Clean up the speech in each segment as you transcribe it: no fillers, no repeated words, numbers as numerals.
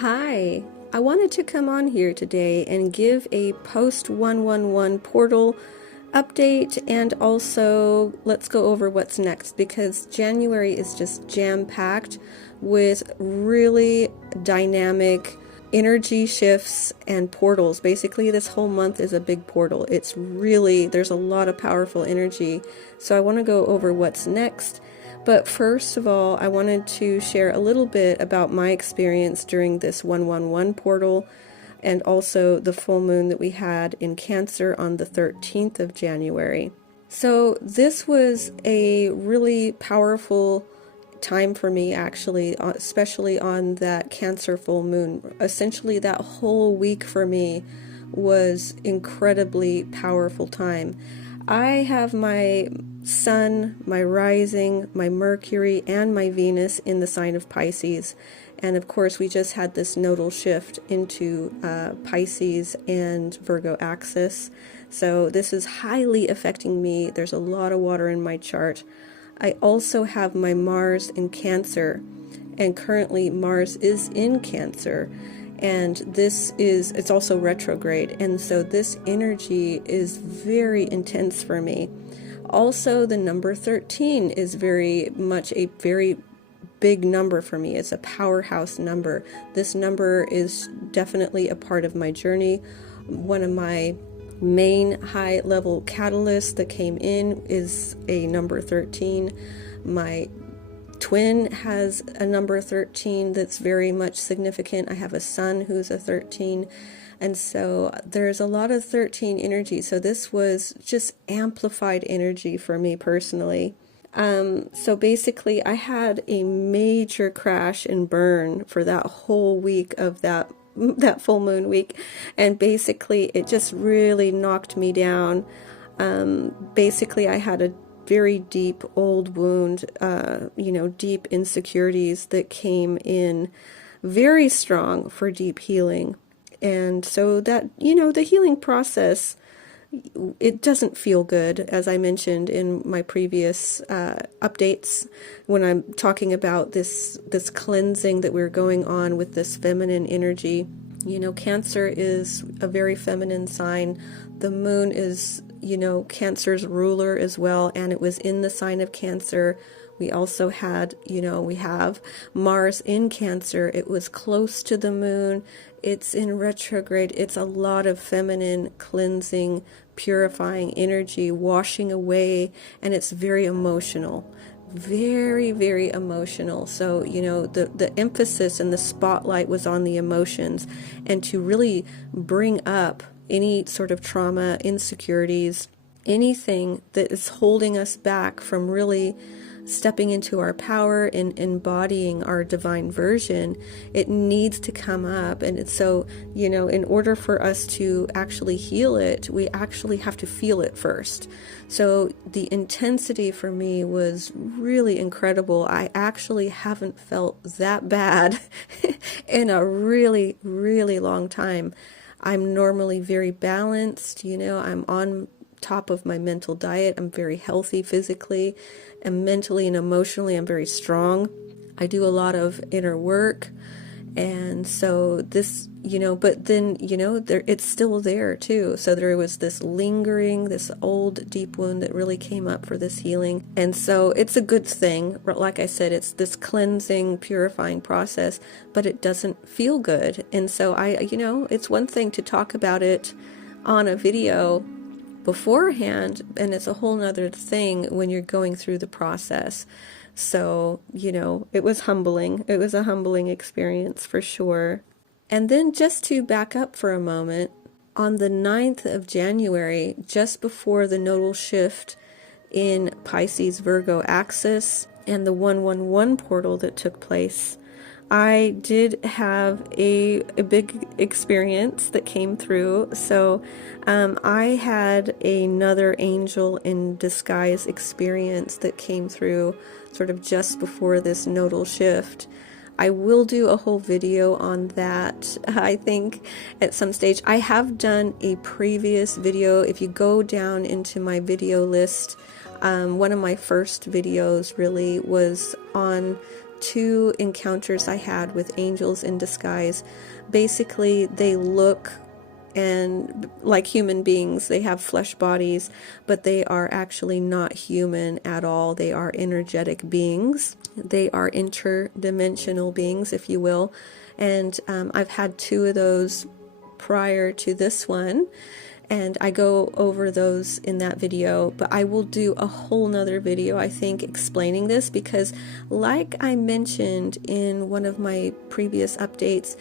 Hi, I wanted to come on here today and give a post 111 portal update, and also let's go over what's next, because January is just jam-packed with really dynamic energy shifts and portals. Basically, this whole month is a big portal. There's a lot of powerful energy. So I want to go over what's next. But first of all, I wanted to share a little bit about my experience during this 111 portal, and also the full moon that we had in Cancer on the 13th of January. So this was a really powerful time for me, actually, especially on that Cancer full moon. Essentially, that whole week for me was incredibly powerful time. I have my Sun, my rising, my Mercury, and my Venus in the sign of Pisces. And of course, we just had this nodal shift into Pisces and Virgo axis. So this is highly affecting me. There's a lot of water in my chart. I also have my Mars in Cancer, and currently Mars is in Cancer. And it's also retrograde. And so this energy is very intense for me. Also, the number 13 is very much a very big number for me. It's a powerhouse number. This number is definitely a part of my journey. One of my main high-level catalysts that came in is a number 13. My twin has a number 13 that's very much significant. I have a son who's a 13. And so there's a lot of 13 energy. So this was just amplified energy for me personally. So basically I had a major crash and burn for that whole week of that full moon week. And basically it just really knocked me down. Basically I had a very deep old wound, deep insecurities that came in very strong for deep healing. And so that, the healing process, it doesn't feel good, as I mentioned in my previous updates, when I'm talking about this cleansing that we're going on with this feminine energy. Cancer is a very feminine sign. The moon is, Cancer's ruler as well, and it was in the sign of Cancer. We also had, we have Mars in Cancer. It was close to the moon. It's in retrograde. It's a lot of feminine cleansing, purifying energy, washing away, and it's very emotional. Very, very emotional. So, the emphasis and the spotlight was on the emotions, and to really bring up any sort of trauma, insecurities, anything that is holding us back from really stepping into our power and embodying our divine version. It needs to come up. And it's so, in order for us to actually heal it, we actually have to feel it first. So the intensity for me was really incredible. I actually haven't felt that bad in a really, really long time. I'm normally very balanced, I'm on top of my mental diet. I'm very healthy physically, and mentally and emotionally I'm very strong. I do a lot of inner work, and so this, but then, it's still there too. So there was this lingering, this old deep wound that really came up for this healing. And so it's a good thing. Like I said, it's this cleansing, purifying process, but it doesn't feel good. And so it's one thing to talk about it on a video beforehand, and it's a whole nother thing when you're going through the process. So, it was humbling. It was a humbling experience for sure. And then just to back up for a moment, on the 9th of January, just before the nodal shift in Pisces Virgo axis and the 111 portal that took place, I did have a big experience that came through. So I had another angel in disguise experience that came through sort of just before this nodal shift. I will do a whole video on that, I think, at some stage. I have done a previous video. If you go down into my video list, one of my first videos really was on two encounters I had with angels in disguise. Basically, they look and like human beings. They have flesh bodies, but they are actually not human at all. They are energetic beings. They are interdimensional beings, if you will. And I've had two of those prior to this one, and I go over those in that video, but I will do a whole nother video, I think, explaining this, because like I mentioned in one of my previous updates,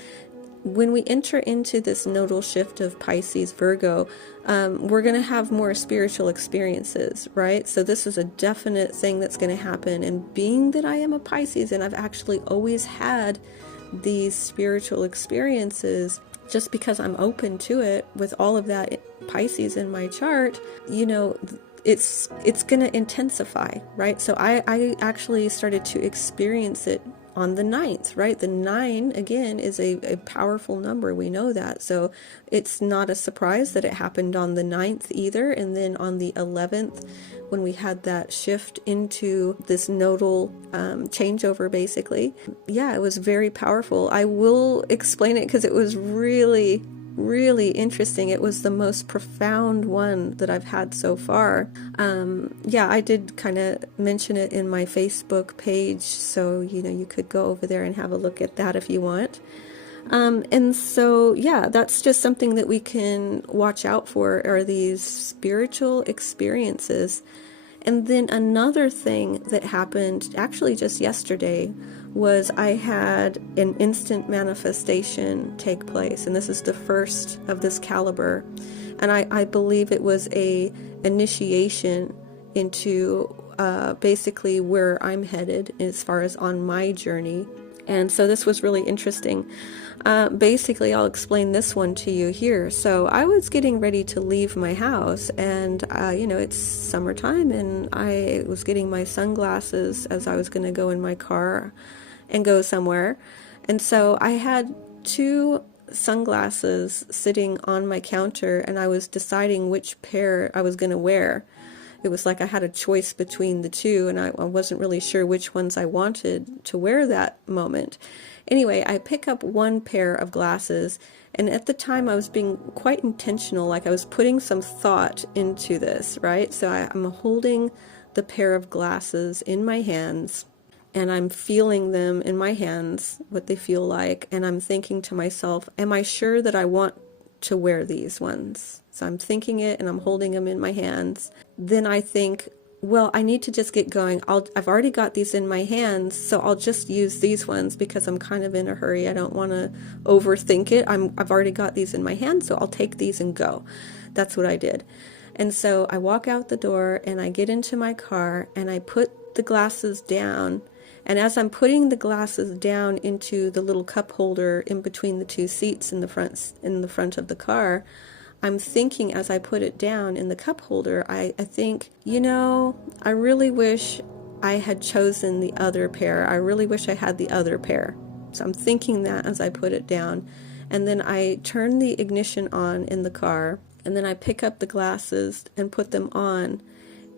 when we enter into this nodal shift of Pisces Virgo, we're going to have more spiritual experiences, right? So this is a definite thing that's going to happen. And being that I am a Pisces and I've actually always had these spiritual experiences, just because I'm open to it with all of that Pisces in my chart, you know, it's going to intensify, right? So I actually started to experience it on the 9th, right? The 9, again, is a powerful number. We know that. So it's not a surprise that it happened on the 9th either. And then on the 11th, when we had that shift into this nodal changeover, basically. Yeah, it was very powerful. I will explain it because it was really interesting. It was the most profound one that I've had so far. Yeah, I did kind of mention it in my Facebook page, so you know, you could go over there and have a look at that if you want. And so yeah, that's just something that we can watch out for, are these spiritual experiences. And then another thing that happened actually just yesterday was I had an instant manifestation take place, and this is the first of this caliber, and I believe it was a initiation into basically where I'm headed as far as on my journey. And so this was really interesting. Basically, I'll explain this one to you here. So I was getting ready to leave my house, and you know, it's summertime, and I was getting my sunglasses as I was going to go in my car and go somewhere. And so I had two sunglasses sitting on my counter, and I was deciding which pair I was going to wear. It was like I had a choice between the two, and I wasn't really sure which ones I wanted to wear that moment. Anyway, I pick up one pair of glasses, and at the time I was being quite intentional, like I was putting some thought into this, right? So I'm holding the pair of glasses in my hands, and I'm feeling them in my hands, what they feel like, and I'm thinking to myself, am I sure that I want to wear these ones? So I'm thinking it, and I'm holding them in my hands. Then I think, well, I need to just get going. I've already got these in my hands, so I'll just use these ones because I'm kind of in a hurry. I don't want to overthink it. I've already got these in my hands, so I'll take these and go. That's what I did. And so I walk out the door, and I get into my car, and I put the glasses down. And as I'm putting the glasses down into the little cup holder in between the two seats in the front of the car, I'm thinking, as I put it down in the cup holder, I think, you know, I really wish I had chosen the other pair. I really wish I had the other pair. So I'm thinking that as I put it down. And then I turn the ignition on in the car, and then I pick up the glasses and put them on.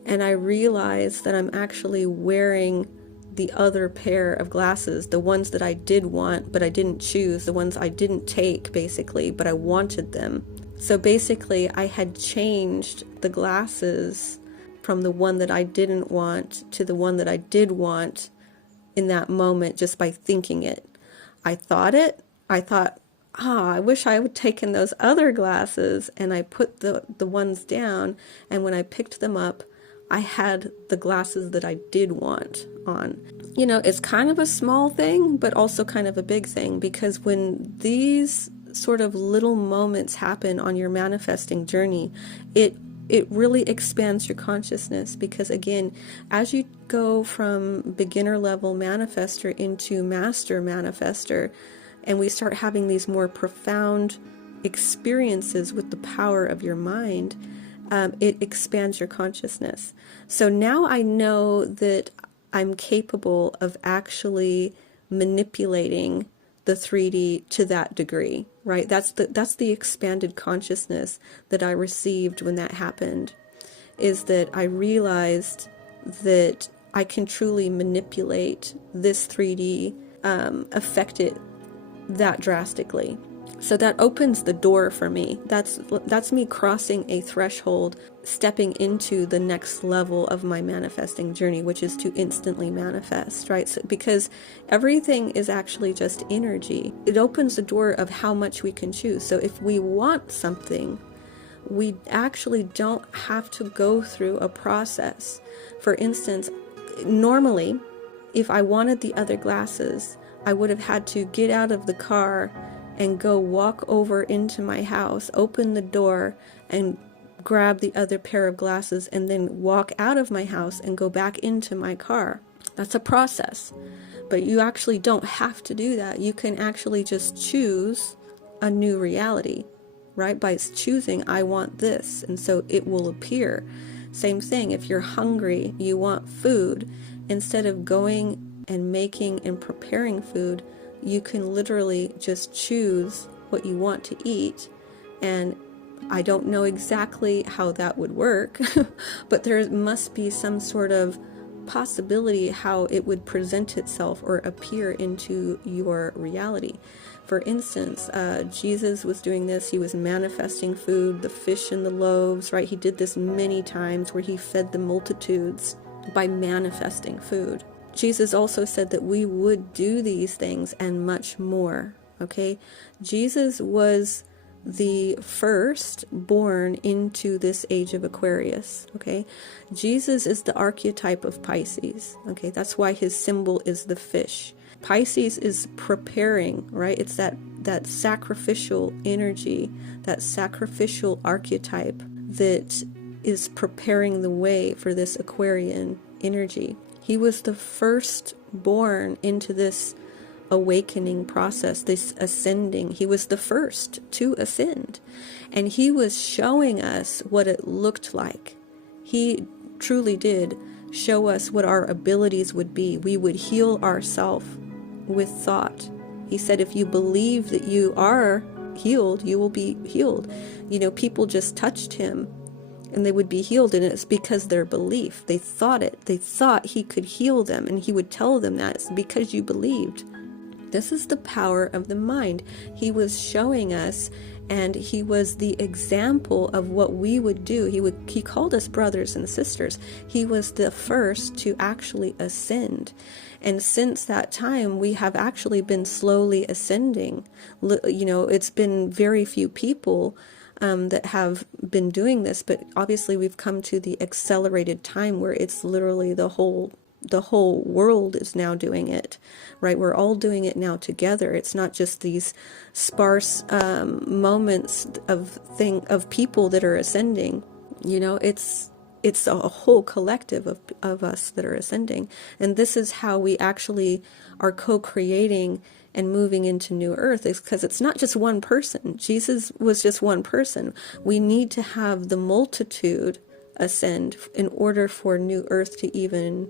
And I realize that I'm actually wearing the other pair of glasses, the ones that I did want, but I didn't choose, the ones I didn't take, basically, but I wanted them. So basically, I had changed the glasses from the one that I didn't want to the one that I did want in that moment, just by thinking it. I thought, I wish I would taken those other glasses, and I put the ones down, and when I picked them up, I had the glasses that I did want on. You know, it's kind of a small thing, but also kind of a big thing, because when these sort of little moments happen on your manifesting journey, it really expands your consciousness, because again, as you go from beginner level manifester into master manifester, and we start having these more profound experiences with the power of your mind, it expands your consciousness. So now I know that I'm capable of actually manipulating the 3D to that degree, right? That's the expanded consciousness that I received when that happened, is that I realized that I can truly manipulate this 3D, affect it that drastically. So that opens the door for me. That's me crossing a threshold, stepping into the next level of my manifesting journey, which is to instantly manifest, right? So, because everything is actually just energy. It opens the door of how much we can choose. So if we want something, we actually don't have to go through a process. For instance, normally, if I wanted the other glasses, I would have had to get out of the car and go walk over into my house, open the door, and grab the other pair of glasses, and then walk out of my house and go back into my car. That's a process. But you actually don't have to do that. You can actually just choose a new reality, right? By choosing, I want this, and so it will appear. Same thing, if you're hungry, you want food, instead of going and making and preparing food, you can literally just choose what you want to eat. And I don't know exactly how that would work, but there must be some sort of possibility how it would present itself or appear into your reality. For instance, Jesus was doing this. He was manifesting food, the fish and the loaves, right? He did this many times where he fed the multitudes by manifesting food. Jesus also said that we would do these things and much more, okay? Jesus was the first born into this age of Aquarius, okay? Jesus is the archetype of Pisces, okay? That's why his symbol is the fish. Pisces is preparing, right? It's that sacrificial energy, that sacrificial archetype that is preparing the way for this Aquarian energy. He was the first born into this awakening process, this ascending. He was the first to ascend. And he was showing us what it looked like. He truly did show us what our abilities would be. We would heal ourselves with thought. He said, if you believe that you are healed, you will be healed. You know, people just touched him and they would be healed, and it's because their belief. They thought it. They thought he could heal them, and he would tell them that it's because you believed. This is the power of the mind. He was showing us, and he was the example of what we would do. He called us brothers and sisters. He was the first to actually ascend. And since that time, we have actually been slowly ascending. You know, it's been very few people that have been doing this, but obviously we've come to the accelerated time where it's literally the whole world is now doing it, right? We're all doing it now together. It's not just these sparse moments of people that are ascending. You know, it's a whole collective of us that are ascending. And this is how we actually are co-creating and moving into new earth, is because it's not just one person. Jesus was just one person. We need to have the multitude ascend in order for new earth to even,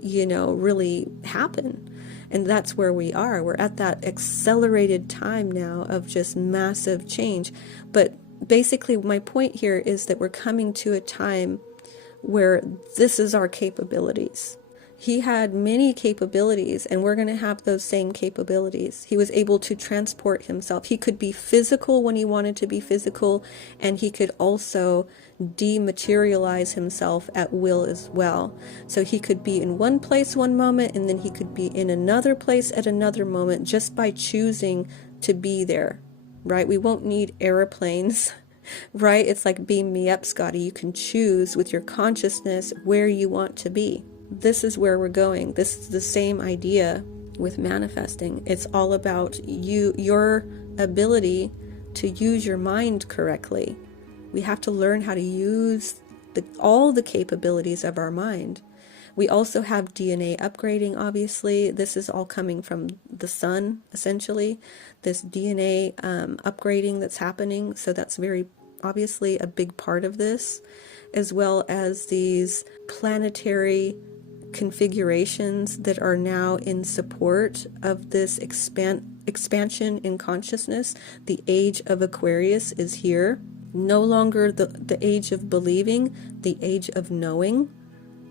you know, really happen. And that's where we are. We're at that accelerated time now of just massive change. But basically my point here is that we're coming to a time where this is our capabilities. He had many capabilities, and we're going to have those same capabilities. He was able to transport himself. He could be physical when he wanted to be physical, and he could also dematerialize himself at will as well. So he could be in one place one moment, and then he could be in another place at another moment, just by choosing to be there, right? We won't need airplanes, right? It's like beam me up, Scotty. You can choose with your consciousness where you want to be. This is where we're going. This is the same idea with manifesting. It's all about your ability to use your mind correctly. We have to learn how to use all the capabilities of our mind. We also have DNA upgrading, obviously. This is all coming from the sun, essentially. This DNA upgrading that's happening. So that's very obviously a big part of this, as well as these planetary configurations that are now in support of this expansion in consciousness. The age of Aquarius is here. No longer the age of believing, the age of knowing.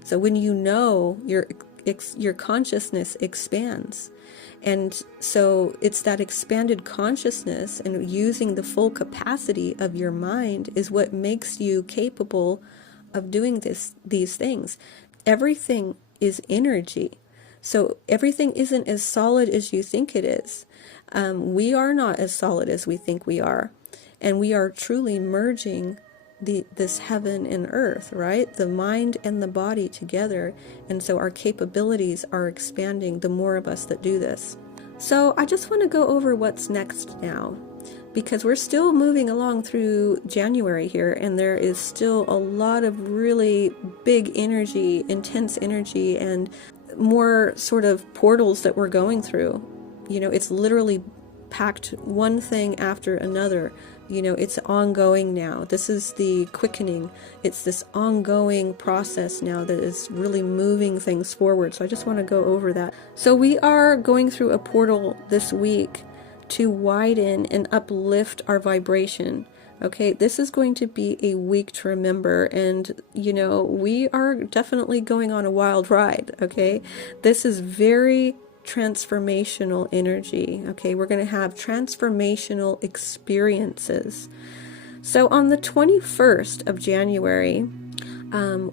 So when you know, your consciousness expands. And so it's that expanded consciousness and using the full capacity of your mind is what makes you capable of doing these things. Everything is energy. So everything isn't as solid as you think it is. We are not as solid as we think we are. And we are truly merging this heaven and earth, right? The mind and the body together. And so our capabilities are expanding the more of us that do this. So I just want to go over what's next now, because we're still moving along through January here, and there is still a lot of really big energy, intense energy, and more sort of portals that we're going through. You know, it's literally packed one thing after another. You know, it's ongoing now. This is the quickening. It's this ongoing process now that is really moving things forward. So I just want to go over that. So we are going through a portal this week to widen and uplift our vibration. Okay, this is going to be a week to remember, and you know, we are definitely going on a wild ride. Okay, this is very transformational energy. Okay, we're going to have transformational experiences. So on the 21st of January,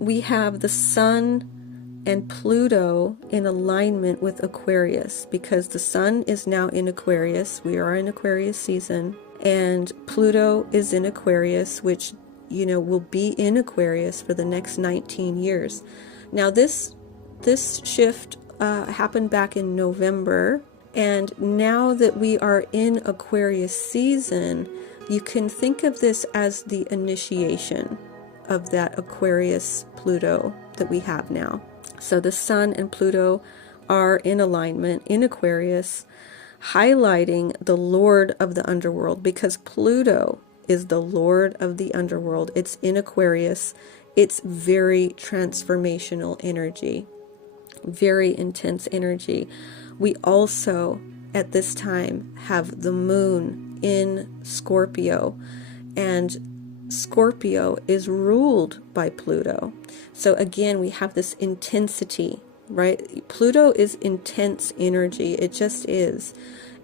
we have the Sun and Pluto in alignment with Aquarius, because the Sun is now in Aquarius. We are in Aquarius season, and Pluto is in Aquarius, which, you know, will be in Aquarius for the next 19 years. Now this shift happened back in November, and now that we are in Aquarius season, you can think of this as the initiation of that Aquarius Pluto that we have now. So the Sun and Pluto are in alignment in Aquarius, highlighting the Lord of the underworld, because Pluto is the Lord of the underworld. It's in Aquarius. It's very transformational energy. Very intense energy. We also, at this time, have the moon in Scorpio, and Scorpio is ruled by Pluto. So again, we have this intensity, right? Pluto is intense energy. It just is.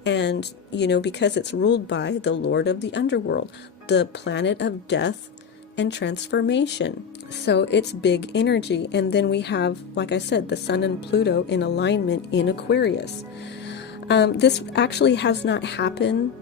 And, you know, because it's ruled by the Lord of the underworld, the planet of death and transformation. So it's big energy. And then we have, like I said, the Sun and Pluto in alignment in Aquarius. This actually has not happened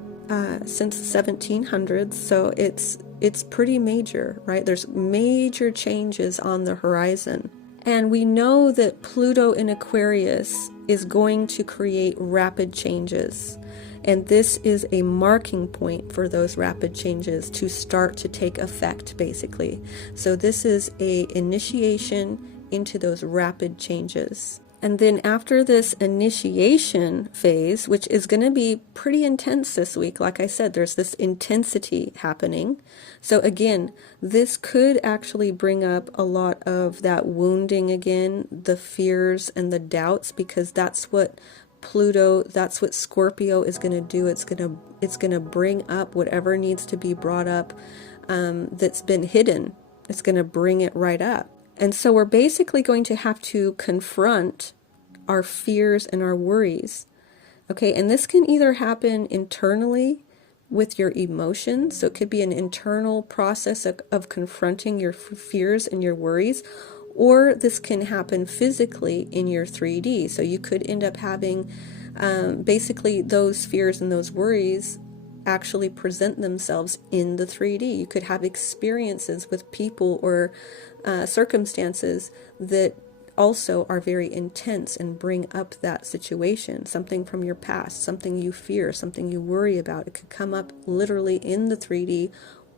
since the 1700s, so it's pretty major, right? There's major changes on the horizon. And we know that Pluto in Aquarius is going to create rapid changes. And this is a marking point for those rapid changes to start to take effect, basically. So this is a initiation into those rapid changes. And then after this initiation phase, which is going to be pretty intense this week, like I said, there's this intensity happening. So again, this could actually bring up a lot of that wounding again, the fears and the doubts, because that's what Pluto, that's what Scorpio is going to do. It's going to bring up whatever needs to be brought up that's been hidden. It's going to bring it right up. And so we're basically going to have to confront our fears and our worries. Okay, and this can either happen internally with your emotions. So it could be an internal process of confronting your fears and your worries, or this can happen physically in your 3D. So you could end up having basically those fears and those worries actually present themselves in the 3D. You could have experiences with people or circumstances that also are very intense and bring up that situation, something from your past, something you fear, something you worry about. It could come up literally in the 3D,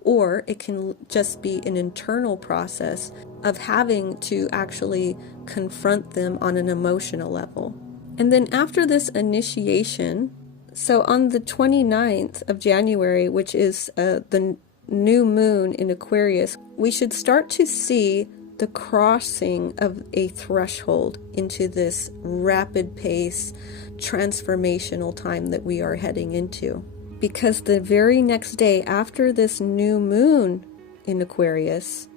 or it can just be an internal process of having to actually confront them on an emotional level. And then after this initiation, so on the 29th of January, which is the new moon in Aquarius, we should start to see the crossing of a threshold into this rapid pace, transformational time that we are heading into. Because the very next day after this new moon in Aquarius,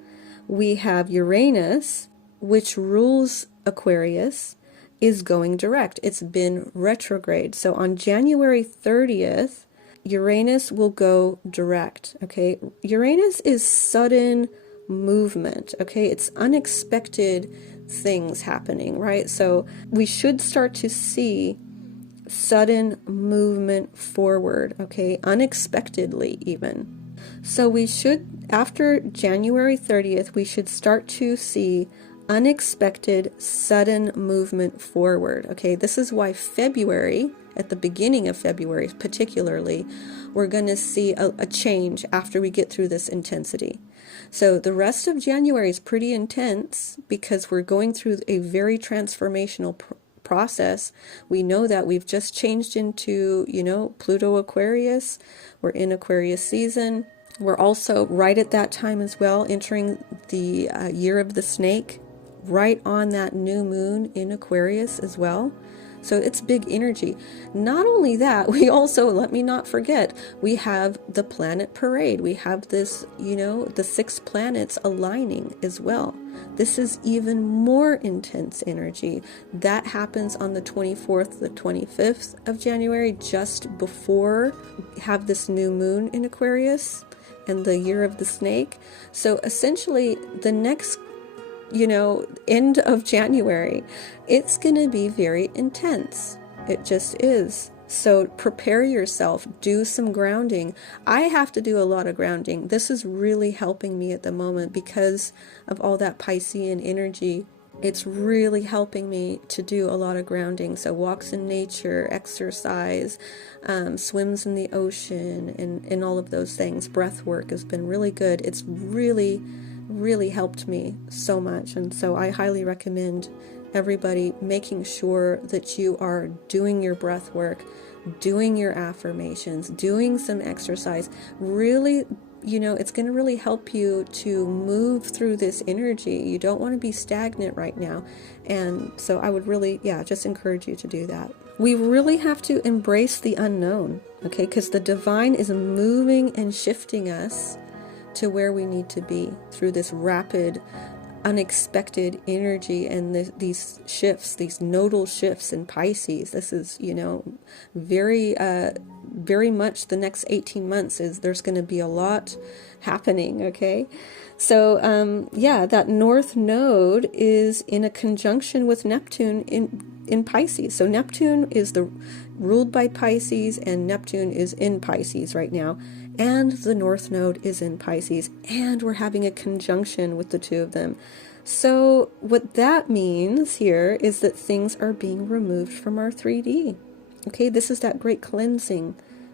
we have Uranus, which rules Aquarius, is going direct. It's been retrograde. So on January 30th, Uranus will go direct, okay? Uranus is sudden movement, okay? It's unexpected things happening, right? So we should start to see sudden movement forward, okay? Unexpectedly even. So we should, after January 30th, we should start to see unexpected sudden movement forward, okay? This is why February, at the beginning of February particularly, we're going to see a change after we get through this intensity. So the rest of January is pretty intense because we're going through a very transformational process. We know that we've just changed into, Pluto Aquarius. We're in Aquarius season. We're also right at that time as well, entering the year of the snake, right on that new moon in Aquarius as well. So it's big energy. Not only that, we also, let me not forget, we have the planet parade. We have this, the 6 planets aligning as well. This is even more intense energy. That happens on the 24th, the 25th of January, just before we have this new moon in Aquarius and the year of the snake. So essentially the next end of January, it's going to be very intense. It just is. So prepare yourself, do some grounding. I have to do a lot of grounding. This is really helping me at the moment because of all that Piscean energy. It's really helping me to do a lot of grounding. So walks in nature, exercise, swims in the ocean, and all of those things. Breath work has been really good. It's really helped me so much, and so I highly recommend everybody making sure that you are doing your breath work, doing your affirmations, doing some exercise. Really, it's going to really help you to move through this energy. You don't want to be stagnant right now, and so I would really, just encourage you to do that. We really have to embrace the unknown, okay, because the divine is moving and shifting us to where we need to be through this rapid, unexpected energy and these shifts, these nodal shifts in Pisces. This is, very much the next 18 months there's going to be a lot happening, okay? So, that North Node is in a conjunction with Neptune in Pisces. So Neptune is ruled by Pisces, and Neptune is in Pisces right now. And the North Node is in Pisces, and we're having a conjunction with the two of them. So what that means here is that things are being removed from our 3D. Okay, this is that great cleansing.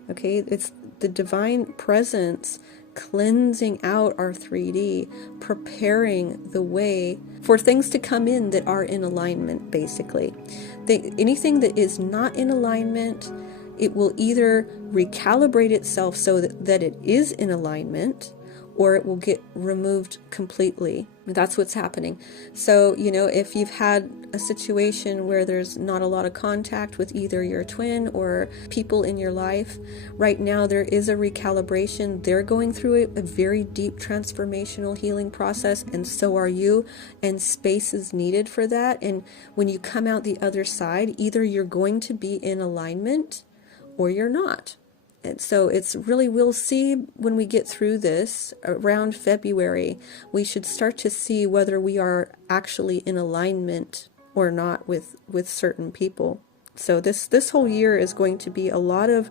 Okay, it's the divine presence cleansing out our 3D, preparing the way for things to come in that are in alignment, basically. Anything that is not in alignment, it will either recalibrate itself so that it is in alignment, or it will get removed completely. That's what's happening. So, if you've had a situation where there's not a lot of contact with either your twin or people in your life, right now there is a recalibration. They're going through a very deep transformational healing process, and so are you, and space is needed for that. And when you come out the other side, either you're going to be in alignment or you're not. And so it's really, we'll see when we get through this around February, we should start to see whether we are actually in alignment or not with certain people. So this whole year is going to be a lot of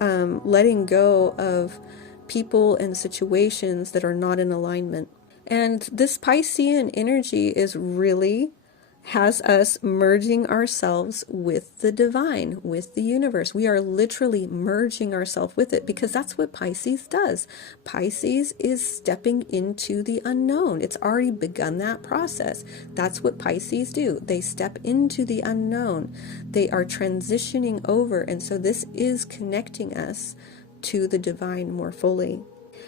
letting go of people and situations that are not in alignment. And this Piscean energy has us merging ourselves with the divine, with the universe. We are literally merging ourselves with it, because that's what Pisces does. Pisces is stepping into the unknown. It's already begun that process. That's what Pisces do. They step into the unknown. They are transitioning over. And so this is connecting us to the divine more fully.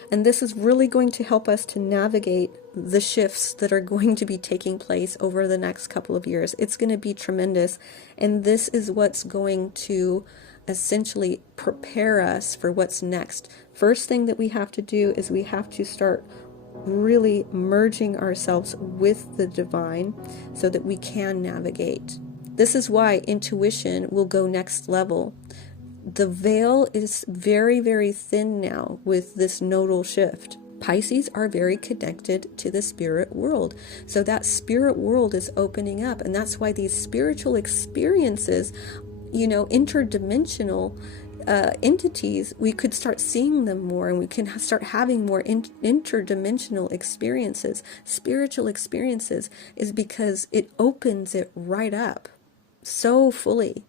And this is really going to help us to navigate the shifts that are going to be taking place over the next couple of years. It's going to be tremendous. And this is what's going to essentially prepare us for what's next. First thing that we have to do is we have to start really merging ourselves with the divine so that we can navigate. This is why intuition will go next level. The veil is very, very thin now with this nodal shift. Pisces are very connected to the spirit world. So that spirit world is opening up. And that's why these spiritual experiences, interdimensional entities, we could start seeing them more, and we can start having more interdimensional experiences. Spiritual experiences is because it opens it right up so fully.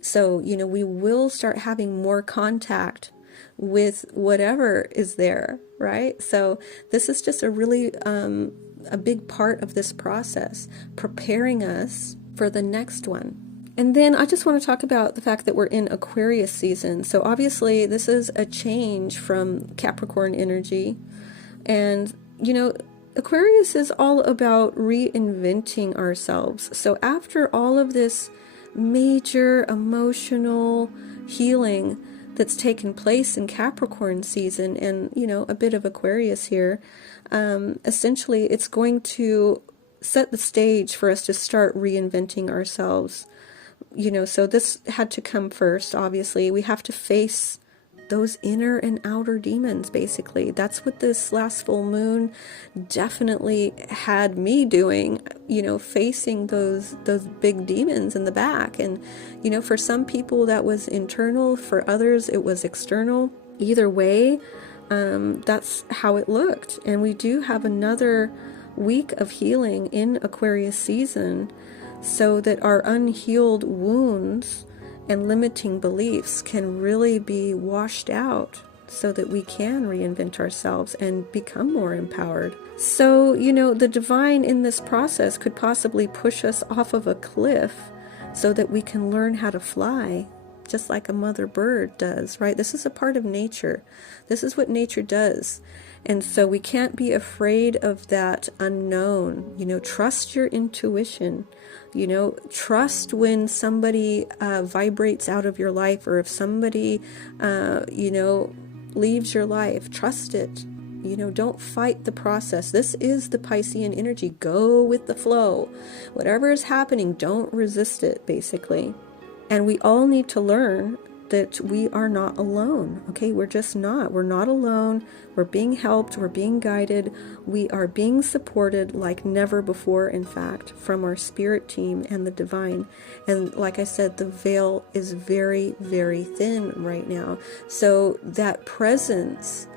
So, we will start having more contact with whatever is there, right? So this is just a really a big part of this process, preparing us for the next one. And then I just want to talk about the fact that we're in Aquarius season. So obviously this is a change from Capricorn energy. And, Aquarius is all about reinventing ourselves. So after all of this major emotional healing that's taken place in Capricorn season and, a bit of Aquarius here, essentially it's going to set the stage for us to start reinventing ourselves. So this had to come first, obviously. We have to face those inner and outer demons, basically. That's what this last full moon definitely had me doing, facing those big demons in the back. And, for some people that was internal, for others it was external. Either way, that's how it looked. And we do have another week of healing in Aquarius season so that our unhealed wounds and limiting beliefs can really be washed out so that we can reinvent ourselves and become more empowered. So, the divine in this process could possibly push us off of a cliff so that we can learn how to fly, just like a mother bird does, right? This is a part of nature. This is what nature does. And so we can't be afraid of that unknown. Trust your intuition. Trust when somebody vibrates out of your life, or if somebody, leaves your life. Trust it. Don't fight the process. This is the Piscean energy. Go with the flow. Whatever is happening, don't resist it, basically. And we all need to learn that we are not alone. Okay, we're just not. We're not alone. We're being helped. We're being guided. We are being supported like never before, in fact, from our spirit team and the divine. And like I said, the veil is very, very thin right now. So that presence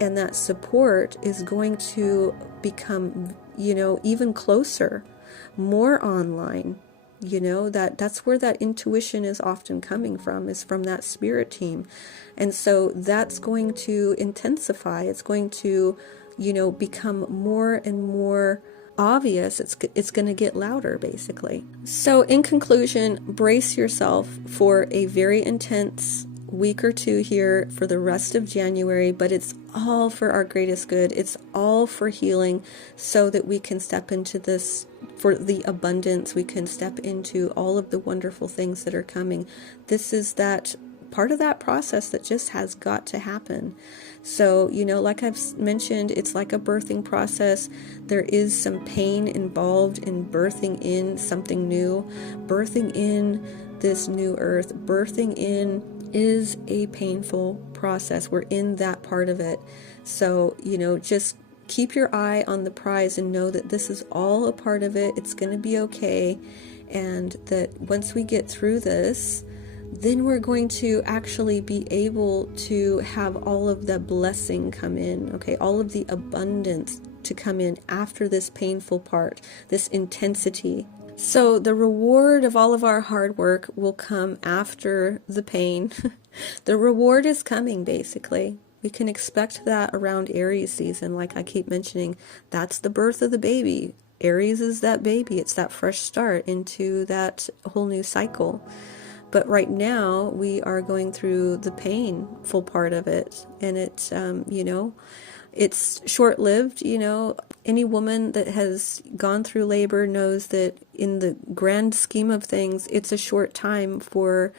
and that support is going to become, even closer, more online. That's where that intuition is often coming from, is from that spirit team. And so that's going to intensify. It's going to, become more and more obvious. It's going to get louder, basically. So in conclusion, brace yourself for a very intense week or two here for the rest of January, but it's all for our greatest good. It's all for healing so that we can step into this, for the abundance. We can step into all of the wonderful things that are coming. This is that part of that process that just has got to happen. So, like I've mentioned, it's like a birthing process. There is some pain involved in birthing in something new, birthing in this new earth. Birthing in is a painful process. We're in that part of it. So, just keep your eye on the prize and know that this is all a part of it. It's going to be okay. And that once we get through this, then we're going to actually be able to have all of the blessing come in, okay? All of the abundance to come in after this painful part, this intensity. So the reward of all of our hard work will come after the pain. The reward is coming, basically. We can expect that around Aries season, like I keep mentioning. That's the birth of the baby. Aries is that baby. It's that fresh start into that whole new cycle. But right now, we are going through the painful part of it. And it's, it's short-lived. Any woman that has gone through labor knows that in the grand scheme of things, it's a short time for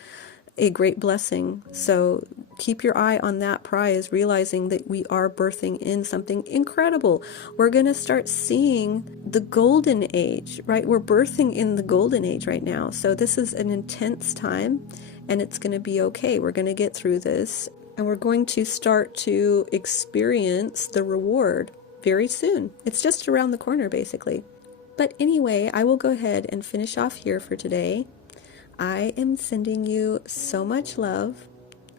a great blessing. So keep your eye on that prize, realizing that we are birthing in something incredible. We're going to start seeing the golden age, right? We're birthing in the golden age right now. So this is an intense time, and it's going to be okay. We're going to get through this, and we're going to start to experience the reward very soon. It's just around the corner, basically. But anyway, I will go ahead and finish off here for today. I am sending you so much love.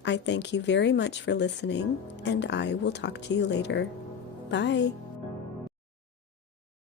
I thank you very much for listening, and I will talk to you later. Bye.